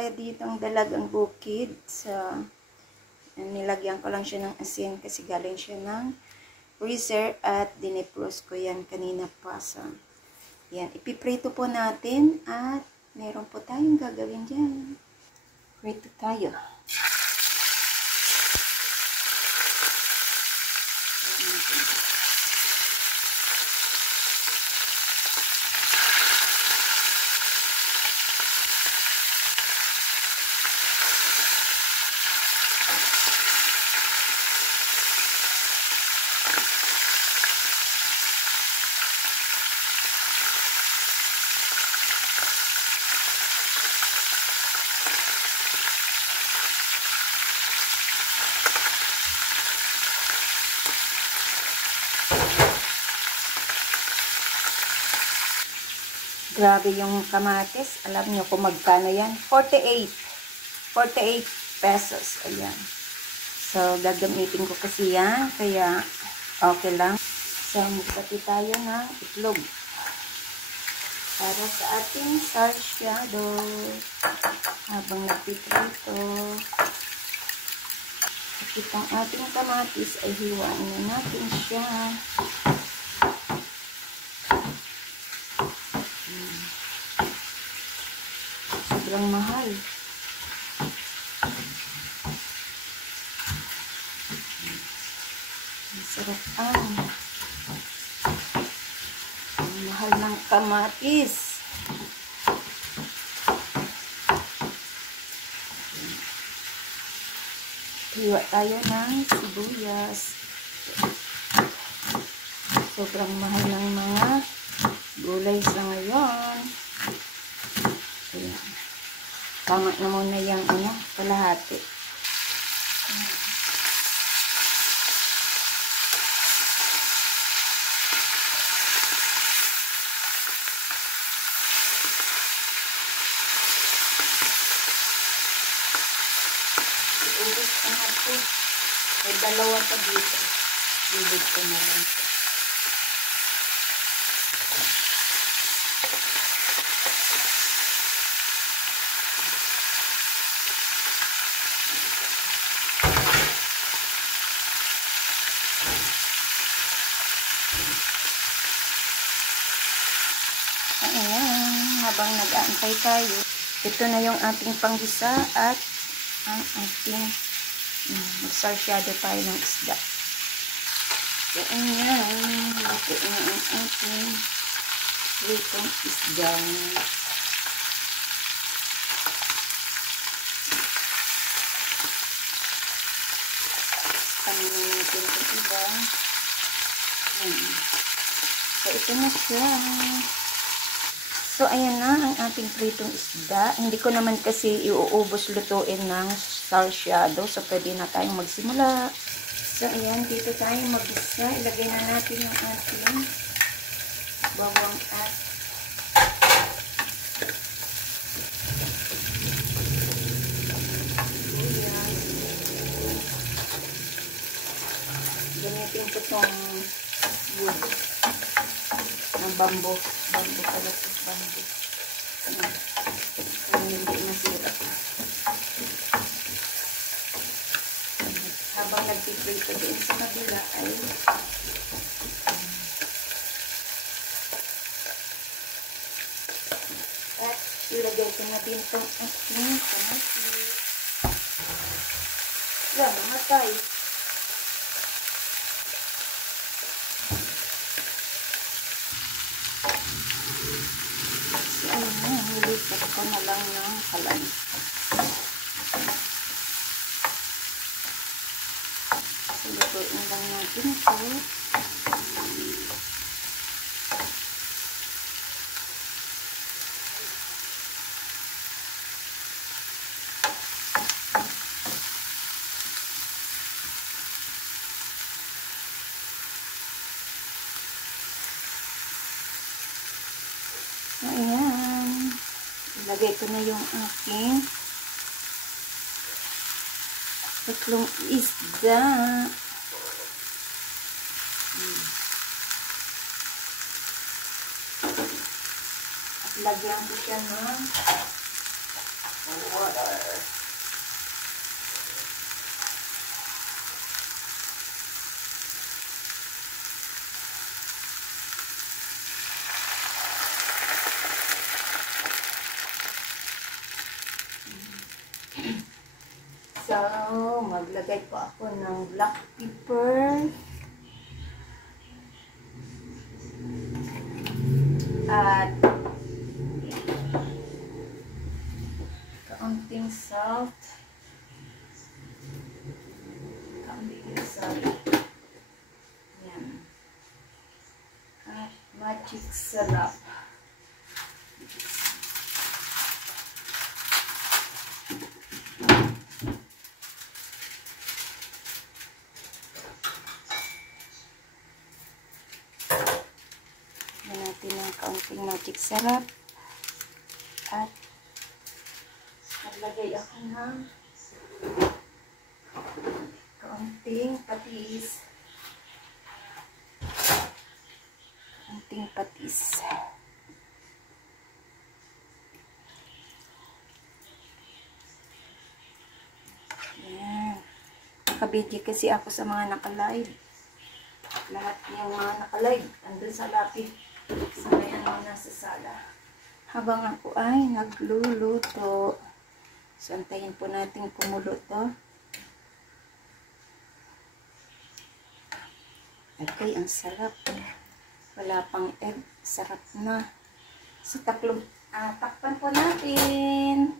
tayo dito ng dalagang bukid. Nilagyan ko lang siya ng asin kasi galing siya ng freezer at dinipros ko yan kanina pa. So, yan. Ipiprito po natin at meron po tayong gagawin dyan. Prito tayo. Grabe yung kamatis. Alam nyo kung magkano yan? 48 pesos. Ayan. So, gagamitin ko kasi yan. Kaya, okay lang. So, magpati tayo ng itlog. Para sa ating sarsyado. Habang nagpiprito. At itong ating kamatis ay hiwain na natin siya. Sobrang mahal. Masarap ang mahal ng kamatis. Hiwa tayo ng sibuyas. Sobrang mahal ng mga gulay sa ngayon. Ayan. Tama na muna yung kalahati. Iubos ko na ito. May dalawa pa dito. Iubos ko na lang ito. Ayan, habang nag-aantay tayo, ito na yung ating panggisa at ang ating magsarsyado tayo ng isda. So, ayan, ito na ang ating pritong isda. Panayin natin ito iba. So, ito na siya. So, ayan na ang ating pritong isda. Hindi ko naman kasi iuubos lutuin ng sarsyado. So, pwede na tayong magsimula. So, ayan. Dito tayo mag-isa. Ilagay na natin yung ating bawang at sibuyas. Gamitin ko itong wood ng bamboo. Bamboo pala ito. Bamboo. Hindi nasira. Habang nagpiprito din sa kabila ay at ilagay ko na din itong ating kamatis. Yan, mamatay. Nilipat ko na lang ng kalan. Lutuin lang natin ito. Ayan. Ilagay ko na yung aking tatlong isda. At lagyan ko siya ng water. So, maglagay po ako ng black pepper. At kaunting salt. Kaunting salt. Yan. At magic syrup. Natin ng kaunting magic syrup at naglagay ako ng kaunting patis. Yan. Nakabidyo kasi ako sa mga nakalive. Lahat yung mga nakalive andun sa lapid. Sabayan mo na sa sala. Habang ako ay nagluluto. So, antayin po natin kumulo to. Okay, ang sarap. Wala pang egg. Sarap na. So, takpan po natin.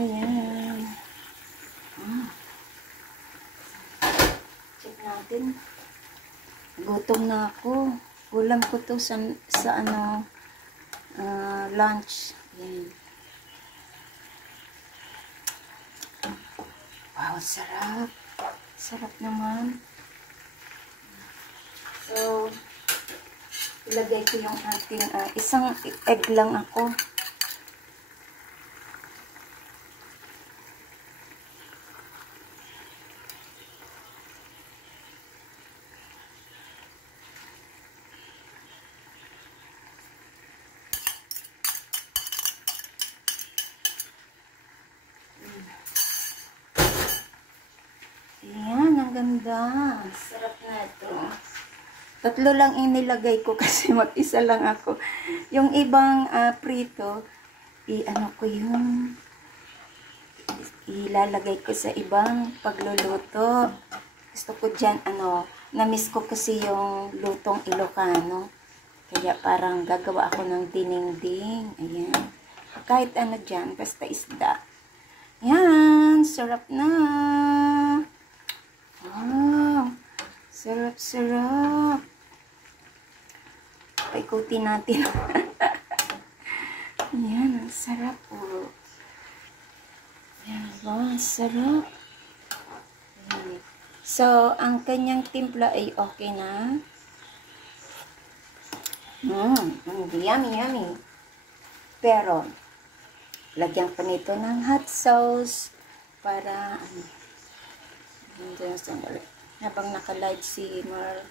Ayan. Check natin. Gutom na ako. Ulam ko to sa lunch. Yan. Wow, sarap. Sarap naman. So, ilagay ko yung ating, isang egg lang ako. Ayan, ang ganda. Sarap na ito. Tatlo lang inilagay ko kasi mag-isa lang ako. Yung ibang prito, ilalagay ko sa ibang pagluluto. Gusto ko dyan, na-miss ko kasi yung lutong Ilocano. Kaya parang gagawa ako ng dinengding. Ayan. Kahit ano dyan, basta isda. Ayan, sarap na. Wow, sarap-sarap. Paikutin natin. Ayan, ang sarap po. Ayan, wow, sarap. Ayan. So, ang kanyang timpla ay okay na. Yummy. Pero, lagyan pa nito ng hot sauce para, habang naka-live si Mar.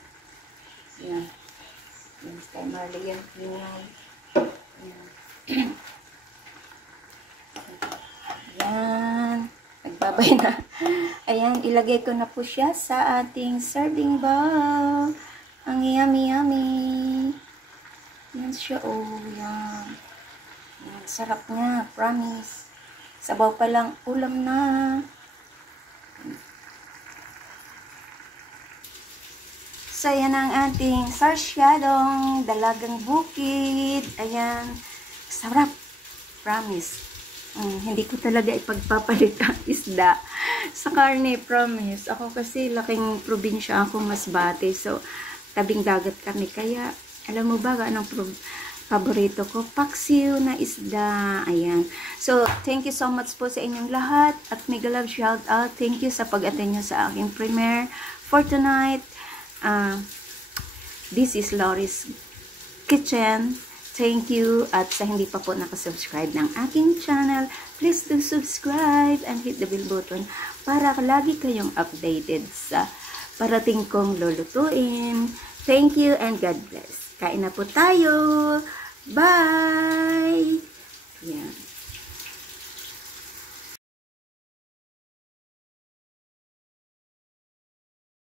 Yan. Yan kay Marley yan. Yan. Nagbabay na. Ayan, ilagay ko na po siya sa ating serving bowl. Ang yummy. Yan siya, yan. Yan, sarap nga, promise. Sabaw pa lang, ulam na. So, yan ang ating sarsyadong dalagang bukid. Ayan. Sarap. Promise. Hindi ko talaga ipagpapalit ang isda sa karne. Promise. Ako kasi laking probinsya ako, Masbate. So, tabing dagat kami. Kaya, alam mo ba anong paborito ko? Paksiw na isda. Ayan. So, thank you so much po sa inyong lahat. At mega love shout out. Thank you sa pag-attend nyo sa aking premiere for tonight. This is Lori's Kitchen. Thank you. At sa hindi pa po nakasubscribe ng aking channel, please do subscribe and hit the bell button para lagi kayong updated sa parating kong lulutuin. Thank you and God bless. Kain na po tayo. Bye! Yan.